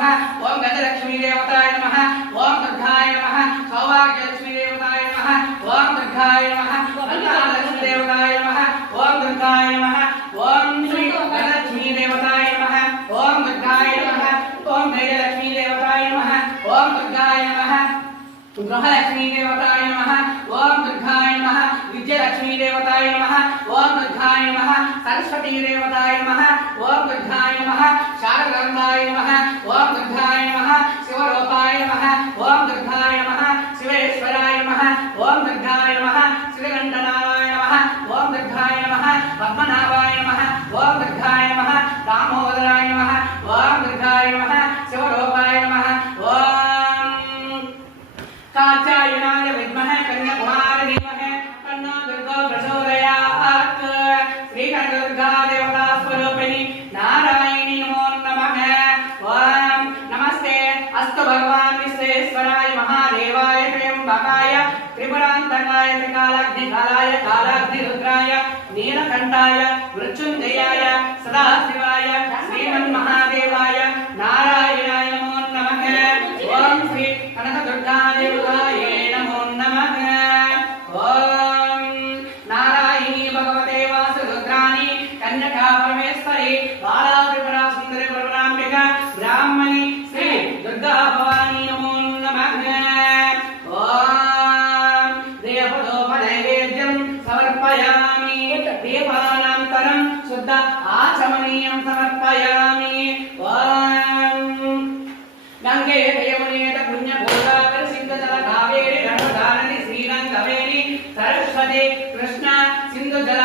नमः ओम गजलक्ष्मी देवताय नमः ओम दुर्गाय नमः सौभाग्यलक्ष्मी देवताय नमः ओम दुर्गाय नमः लक्ष्मी देवताय नमः ओम दुर्गाय नमः ओम श्री गजलक्ष्मी देवताय नमः ओम दुर्गाय नमः ओम गजलक्ष्मी देवताय नमः ओम दुर्गाय नमः गृहलक्ष्मी देवताय नमः ओम दुर्गाय नमः विजयलक्ष्मी देवताय नमः ओम दुर्गाय नमः सरस्वती देवताय नमः ओम दुर्गाय नमः शारदाय नमः ओम दुर्गाय नमः शिवरूपाय नमः ओम दुर्गाय नमः शिवेश्वराय नमः ओम दुर्गाय नमः श्रीगण्डनाय नमः ओम दुर्गाय नमः पद्मनाभाय नमः ओम दुर्गाय नमः दामोदराय नमः ओम दुर्गाय नमः शिवरूपाय नमः ओम कात्यायनाय विद्महे कन्याकुमारी धीमहि तन्नो दुर्गा प्रचोदयात् श्री दुर्गा देवता स्वरूपिणी नारायणी नमो नमः ओम नमस्ते अस्तु भगवान विश्वेश्वराय महादेवाय त्र्यंबकाय त्रिपुरांतकाय त्रिकालाग्निकालाय कालाग्निरुद्राय नीलकंठाय मृत्युंजयाय सदाशिवाय श्रीमन्महादेवाय नारायणाय नमो नमः ओम श्री कनकदुर्गा देवताय नमो नमः ओम नारायणी भगवते वासुरुद्राणी कन्यका परमेश्वरी बाला त्रिपुरा सुंदरी परमाम्बिका ब्राह्मणी श्री दुर्गा भवानी नमो नमः ओम देवदोपनैवेद्यं समर्पयामि दीपानान्तरं शुद्ध आचमनीयं समर्पयामि ओम गंगे यमुने पुण्य गोदावरी सिंधु जल कावेरी नर्मदा नदी श्रीरंगवेणी सरस्वती कृष्णा सिंधु जल